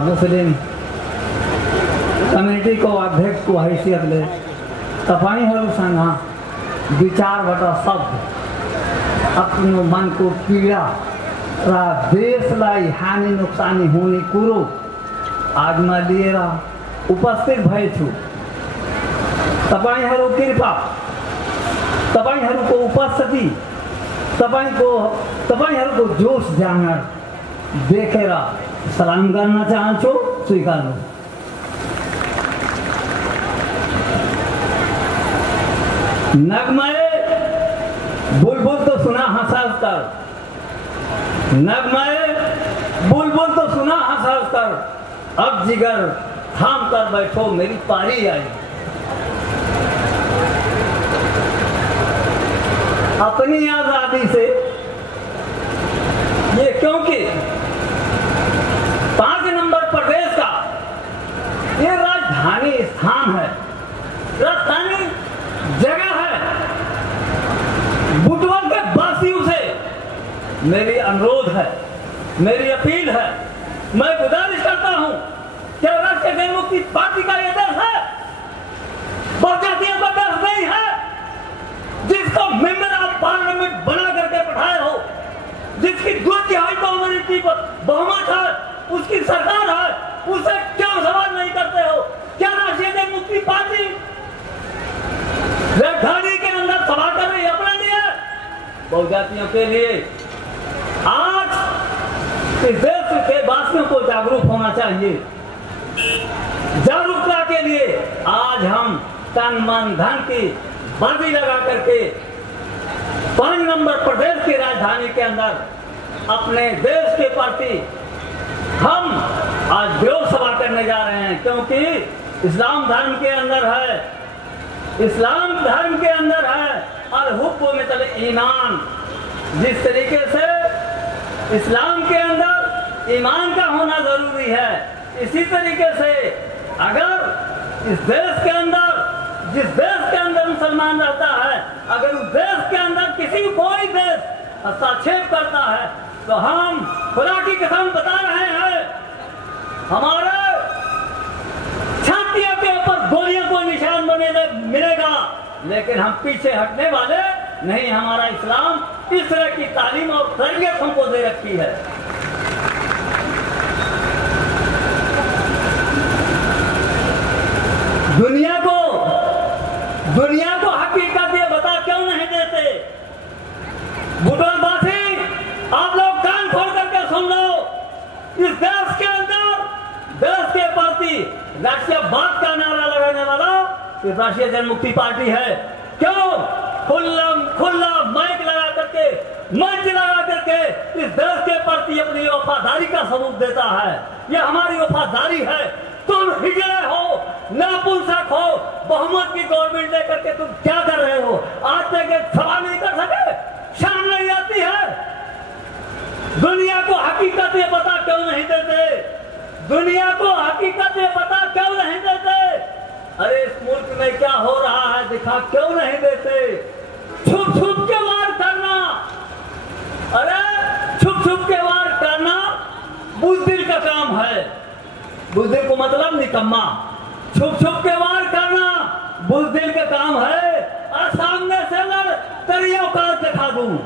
Muslim community को अध्यक्ष को हैसियत ले तपाईहरुसँग विचारबाट शब्द आफ्नो मनको पीडा र देशलाई हानि नोक्सानी हुने कुरो आगमा लिएर उपस्थित भएछु। तपाईहरु कृपा, तपाईहरुको उपस्थिति, तपाईहरुको जोश जाँगर देखेर सलाम गर्न चाहन्छु, स्वीकार्नु। नगमाए बुलबुल तो सुना हंस कर, नगमाए बुलबुल तो सुना हंस कर, अब जिगर थाम कर बैठो मेरी पारी आई। अपनी आजादी से ये क्योंकि 5 नंबर प्रदेश का ये राजधानी स्थान है, राजधानी जगह है। बुटवल के वासियों से मेरी अनुरोध है, मेरी अपील है, मैं गुजारिश करता हूं कि राष्ट्रीय जनमुक्ति पार्टी का यह देश है, बहुजातियों का देश नहीं है, जिसको मेंबर ऑफ पार्लियामेंट बना करके बैठाए हो, जिसकी 2/3 कम्युनिटी पर बहुमत है, उसकी सरकार है, उसे क्यों सवाल नहीं करते हो? क्या राष्ट्रीय जनमुक्ति पार्टी राजधानी के अंदर सभा कर रही है अपने लिए, बहुजातियों के लिए? आज इस देश के वासियों को जागरूक होना चाहिए। जागरूकता के लिए आज हम तन मन धन की वर्दी लगा करके 5 नंबर प्रदेश की राजधानी के अंदर अपने देश के प्रति हम आज विरोध सभा करने जा रहे हैं, क्योंकि इस्लाम धर्म के अंदर है, इस्लाम धर्म के अंदर है अल हुब्बु मिसल ईमान। जिस तरीके से इस्लाम के अंदर ईमान का होना जरूरी है, इसी तरीके से अगर इस देश के अंदर, जिस देश के अंदर मुसलमान रहता है, अगर उस देश के अंदर किसी कोई देश हस्तक्षेप करता है तो हम खुदा की कसम बता रहे हैं, हमारे छातियों के ऊपर गोलियों को निशान बने मिलेगा, लेकिन हम पीछे हटने वाले नहीं। हमारा इस्लाम इस तरह की तालीम और तरबियत हमको दे रखी है। दुनिया को हकीकत ये बता क्यों नहीं देते? बुटवलवासी, आप लोग कान खोल करके सुन लो। इस देश के अंदर देश के प्रति राष्ट्रीयवाद का नारा लगाने वाला ये राष्ट्रीय जनमुक्ति पार्टी है। क्यों? खुला माइक लगा करके, मंच लगा करके इस देश के प्रति अपनी वफादारी का सबूत देता है। ये हमारी वफादारी है। तुम हिजड़े हो, नापुंसक हो, बहुमत की गवर्नमेंट लेकर के तुम क्या कर रहे हो? आज तक एक सवाल नहीं कर सके, शर्म नहीं आती है? दुनिया को हकीकत ये पता क्यों नहीं देते? दुनिया को हकीकत ये पता क्यों नहीं देते? अरे इस मुल्क में क्या हो रहा है दिखा क्यों नहीं देते? छुप छुप के वार करना, अरे छुप छुप के वार करना बुज़दिल का काम है। बुज़दिल को मतलब निकम्मा। छुप छुप के वार करना बुज़दिल का काम है। और सामने से लड़ तेरी औकात दिखा दूं,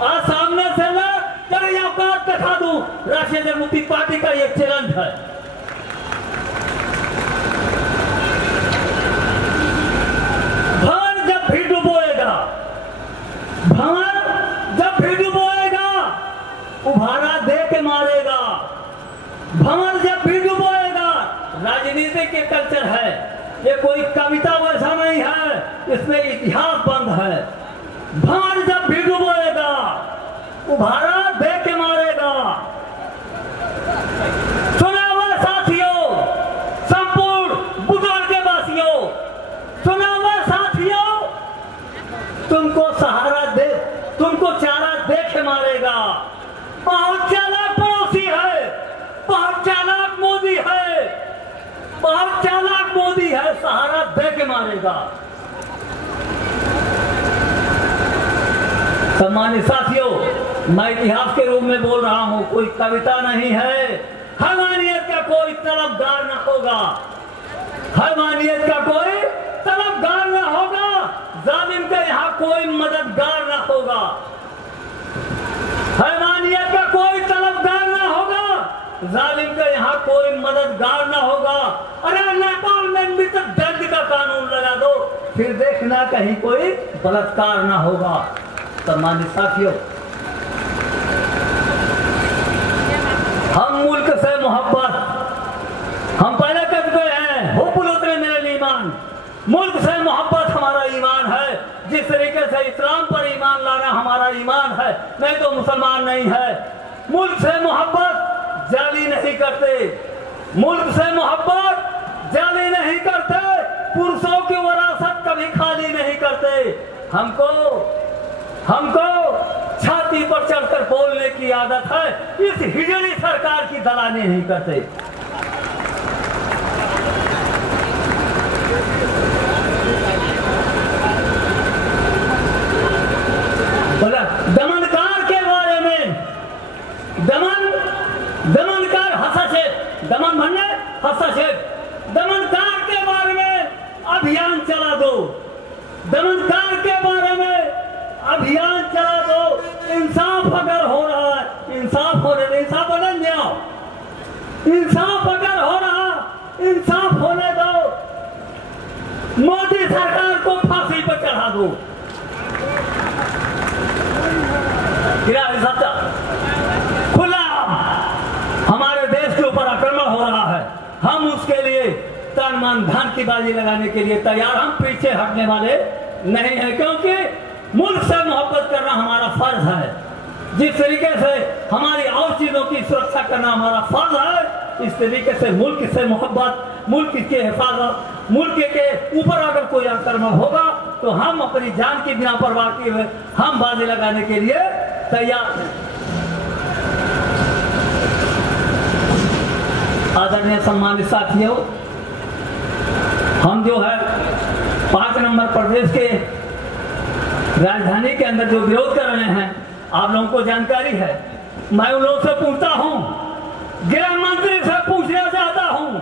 और सामने से लड़ तेरी औकात दिखा दूं। राष्ट्रीय जनमुक्ति पार्टी का ये चैलेंज है। भंवर जब भी डुबोएगा, भंवर जब भी डुबोएगा, उभारा दे के मारेगा। भंवर जब भी डुबोएगा, राजनीति के कल्चर है, ये कोई कविता वैसा नहीं है, इसमें इतिहास बंद है। भंवर जब भी डुबोएगा, उभारा दे के मारेगा। सुना हुआ साथियों, संपूर्ण बुटवल के वासियों, सुना हुआ साथियों, तुमको सहारा दे, तुमको चारा दे के मारेगा। बहुत चालाक पड़ोसी है, बहुत चालाक मोदी है, बहुत चालाक मोदी है, सहारा दे के मारेगा। सम्मानित साथियों, मैं इतिहास के रूप में बोल रहा हूं, कोई कविता नहीं है। हैवानियत का कोई तलबगार न होगा, हैवानियत का कोई तलबगार न होगा, जालिम का यहाँ कोई मददगार न होगा, हैवानियत का कोई तलबगार न होगा, जालिम का यहाँ कोई मददगार न होगा। अरे नेपाल में मृत्यु दंड का कानून लगा दो, फिर देखना कहीं कोई बलात्कार न होगा। सम्मानित साथियों, हम मुल्क से मोहब्बत, हम पहले कह चुके हैं, हुब्बुल वतन मिनल ईमान, मुल्क से मोहब्बत हमारा ईमान है। जिस तरीके से इस्लाम पर ईमान लाना हमारा ईमान है, नहीं तो मुसलमान नहीं है। मुल्क से मोहब्बत जाली नहीं करते, मुल्क से मोहब्बत जाली नहीं करते, पुरुषों की विरासत कभी खाली नहीं करते। हमको छाती पर चढ़कर बोलने की आदत है, इस हिजड़ी सरकार की दलाली नहीं करते। दमनकार के बारे में, दमनकार हस्तक्षेप, दमन भन्ने हस्तक्षेप, दमनकार के बारे में अभियान चला दो, दमनकार के बारे में अभियान चला दो। इंसाफ अगर हो रहा है, इंसाफ बदल जाओ, इंसाफ अगर हो रहा, इंसाफ होने दो। मोदी सरकार को फांसी पर चढ़ा दो। खुला हमारे देश के ऊपर आक्रमण हो रहा है, हम उसके लिए तन मन धन की बाजी लगाने के लिए तैयार, हम पीछे हटने वाले नहीं है, क्योंकि मुल्क से मोहब्बत करना हमारा फर्ज है। जिस तरीके से हमारी और चीजों की सुरक्षा करना हमारा फर्ज है, इस तरीके से मुल्क से मोहब्बत, मुल्क के हिफाजत, मुल्क के ऊपर अगर कोई आक्रमण होगा तो हम अपनी जान की बिना परवाह किए हुए हम बाजी लगाने के लिए तैयार हैं। आदरणीय सम्मानित साथियों, हम जो है 5 नंबर प्रदेश के राजधानी के अंदर जो विरोध कर रहे हैं, आप लोगों को जानकारी है। मैं उन लोगों से पूछता हूं, गृह मंत्री से पूछना चाहता हूं,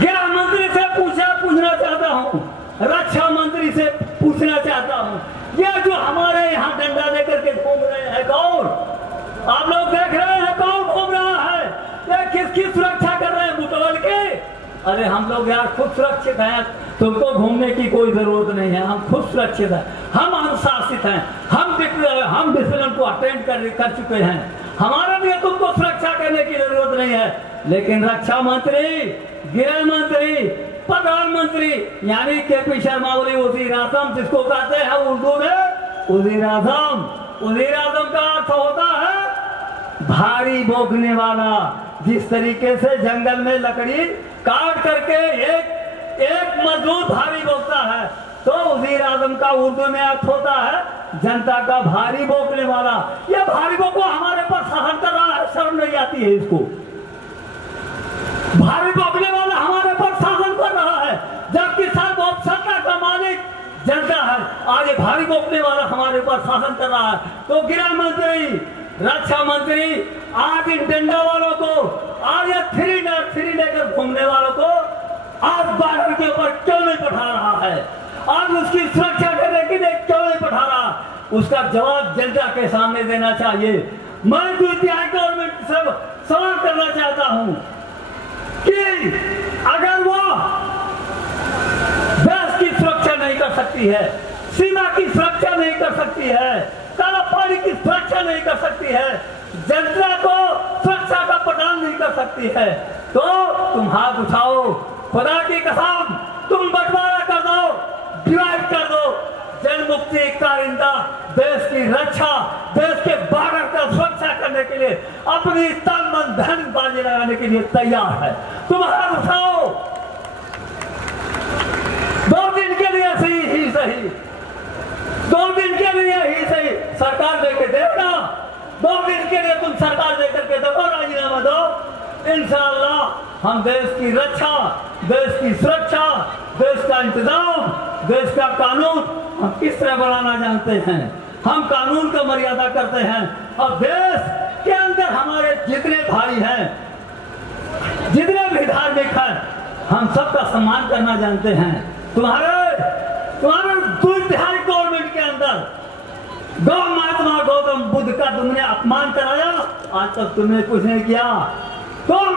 गृह मंत्री से पूछना चाहता हूं, रक्षा मंत्री से पूछना चाहता हूं, ये जो हमारे यहाँ डंडा लेकर के घूम रहे हैं कौन? आप लोग देख रहे हैं कौन घूम रहा है? ये किसकी सुरक्षा कर रहे हैं? मुतवल के? अरे हम लोग यार खुद सुरक्षित हैं, तुमको घूमने की कोई जरूरत नहीं है, हम खुद सुरक्षित हैं, हम अनुशासित हैं, हम डिसिप्लिन को अटेंड कर चुके हैं, हमारे लिए तुमको सुरक्षा करने की जरूरत नहीं है। लेकिन रक्षा मंत्री, गृह मंत्री, प्रधानमंत्री यानी केपी शर्मा ओली वजीर आजम जिसको कहते हैं उर्दू में वजीर आजम, वजीर आजम का अर्थ होता है भारी बोगने वाला। जिस तरीके से जंगल में लकड़ी काट करके एक मजदूर भारी बोकता है, तो वजीर आजम का उर्दू में अर्थ होता है जनता का भारी बोकने वाला। ये भारी बोको हमारे पर शासन कर रहा है, शर्म नहीं आती है इसको? भारी बोकने वाला हमारे पर शासन कर रहा है, जबकि सत्ता का मालिक जनता है। आज ये भारी बोकने वाला हमारे पर शासन कर रहा है, तो गृह मंत्री, रक्षा मंत्री आज इन डंडा वालों को, आज ये थ्री लेकर घूमने वालों को आज बॉर्डर के ऊपर क्यों नहीं पठा रहा है? आज उसकी सुरक्षा करने के लिए क्यों नहीं पठा रहा? उसका जवाब जनता के सामने देना चाहिए। मैं यूपीआई गवर्नमेंट से सवाल करना चाहता हूं कि अगर वो देश की सुरक्षा नहीं कर सकती है, सीमा की सुरक्षा नहीं कर सकती है, काला पानी की सुरक्षा नहीं कर सकती है, जनता को सुरक्षा का प्रदान नहीं कर सकती है, तो तुम हाथ उठाओ, खुदा की कसम तुम बंटवारा कर दो, डिवाइड कर दो। जन मुक्ति कारिंदा देश की रक्षा, देश के बॉर्डर का सुरक्षा करने के लिए अपनी तन मन धन बाजी लगाने के लिए तैयार है। तुम हाथ उठाओ, 2 दिन के लिए ही सही, 2 दिन के लिए ही सही सरकार देके देखना, 2 दिन के लिए तुम सरकार देकर के देखो, राजीनामा दो। इंशाअल्लाह हम देश की रक्षा, देश की सुरक्षा, देश का इंतजाम, देश का कानून हम किस तरह बनाना जानते हैं। हम कानून का मर्यादा करते हैं और देश के अंदर हमारे जितने भाई हैं, जितने भी धार्मिक हैं, हम सबका सम्मान करना जानते हैं। तुम्हारे दूरधारी गवर्नमेंट के अंदर महात्मा गौतम बुद्ध का तुमने अपमान कराया, आज तक तुमने कुछ नहीं किया। तुम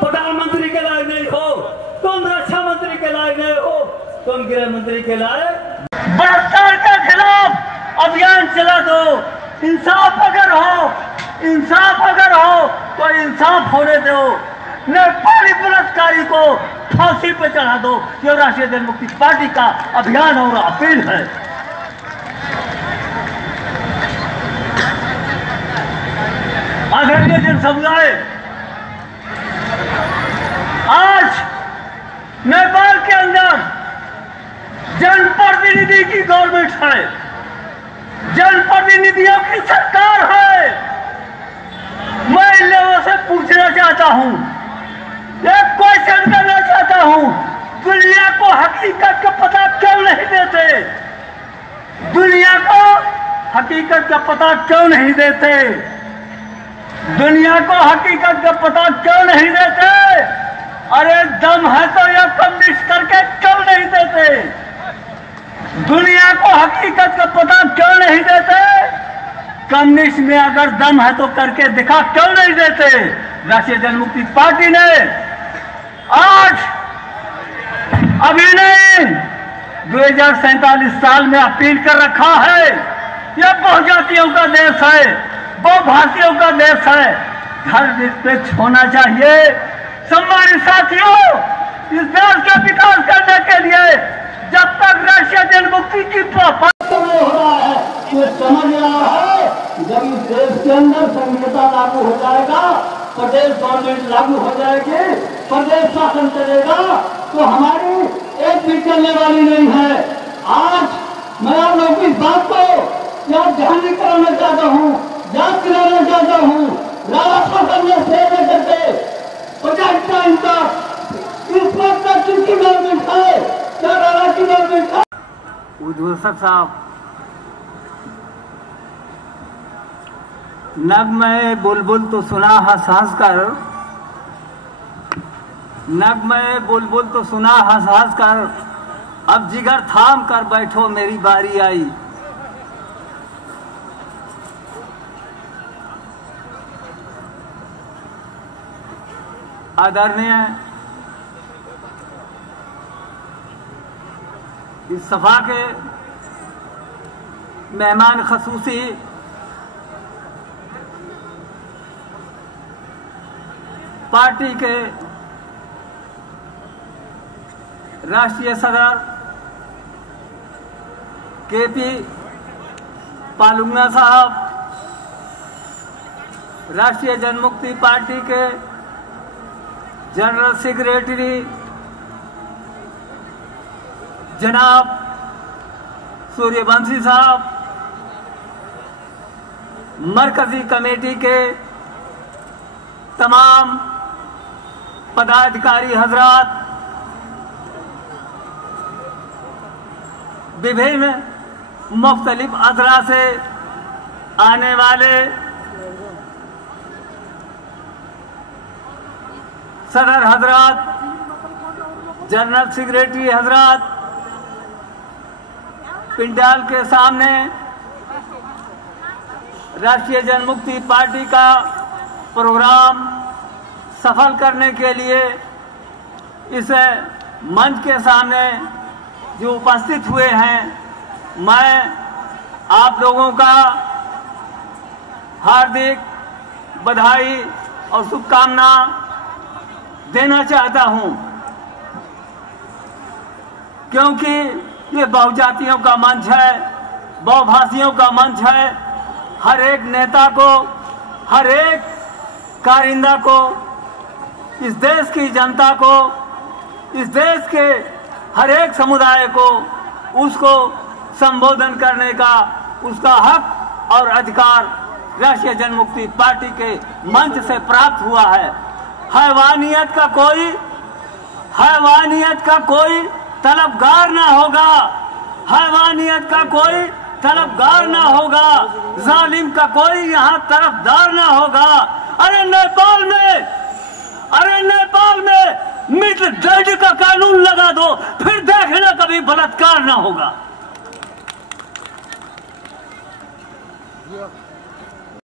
प्रधानमंत्री के लायक नहीं हो, तुम रक्षा मंत्री के लायक नहीं हो, तुम गृह मंत्री के लायक। बलात्कार के खिलाफ अभियान चला दो। इंसाफ अगर हो तो इंसाफ होने दो। नेपाली बलात्कारी को फांसी पे चढ़ा दो। ये राष्ट्रीय जनमुक्ति पार्टी का अभियान और अपील है। आदरणीय जन समुदाय, आज नेपाल के अंदर जनप्रतिनिधि की गवर्नमेंट है, जनप्रतिनिधियों की सरकार है। मैं इन लोगों से पूछना चाहता हूं, एक क्वेश्चन करना चाहता हूं, दुनिया को हकीकत का पता क्यों नहीं देते? दुनिया को हकीकत का पता क्यों नहीं देते? दुनिया को हकीकत का पता क्यों नहीं देते? अरे दम है तो यह कम्युनिस्ट करके क्यों नहीं देते? दुनिया को हकीकत का पता क्यों नहीं देते? कम्युनिस्ट में अगर दम है तो करके दिखा क्यों नहीं देते? राष्ट्रीय जनमुक्ति पार्टी ने आज अभी नहीं 2047 साल में अपील कर रखा है। यह बहुजातियों का देश है, बहुभाषियों का देश है, धर्मनिरपेक्ष होना चाहिए। सम्मानित साथियों, इस देश का विकास करने के लिए जब तक राष्ट्रीय जनमुक्ति की हो रहा है, ये समझ रहा है जब इस देश के अंदर संहिता लागू हो जाएगा, प्रदेश गवर्नमेंट लागू हो जाएगी, प्रदेश शासन चलेगा, तो हमारी एक भी चलने वाली नहीं है। आज मैं आप लोगों की बात को यहाँ ध्यान कराना चाहता हूँ, याद कराना चाहता हूँ। राणा शासन ने से लेकर के 50 टाइम तक इस वक्त तक किसकी गवर्नमेंट है? क्या राणा की गवर्नमेंट है? उद्घोषक साहब, नगमे बुलबुल तो सुना हंस हंस कर, नगमे बुलबुल तो सुना हंस हंस कर, अब जिगर थाम कर बैठो मेरी बारी आई। आदरणीय इस सभा के मेहमान खसूसी पार्टी के राष्ट्रीय सदर केपी पालुंगा साहब, राष्ट्रीय जनमुक्ति पार्टी के जनरल सेक्रेटरी जनाब सूर्यवंशी साहब, मरकजी कमेटी के तमाम पदाधिकारी हजरात, विभिन्न मुख्तलिफ अजरा से आने वाले सदर हजरात, जनरल सेक्रेटरी हजरात, पिंडाल के सामने राष्ट्रीय जनमुक्ति पार्टी का प्रोग्राम सफल करने के लिए इस मंच के सामने जो उपस्थित हुए हैं, मैं आप लोगों का हार्दिक बधाई और शुभकामना देना चाहता हूं, क्योंकि ये बहुजातियों का मंच है, बहुभाषियों का मंच है। हर एक नेता को, हर एक कारिंदा को, इस देश की जनता को, इस देश के हर एक समुदाय को उसको संबोधन करने का उसका हक और अधिकार राष्ट्रीय जनमुक्ति पार्टी के मंच से प्राप्त हुआ है। हैवानियत का कोई तलबगार ना होगा, हैवानियत का कोई तलबगार ना होगा, जालिम का कोई यहाँ तरफदार ना होगा। अरे नेपाल में मित्र दंड का कानून लगा दो, फिर देखना कभी बलात्कार ना होगा।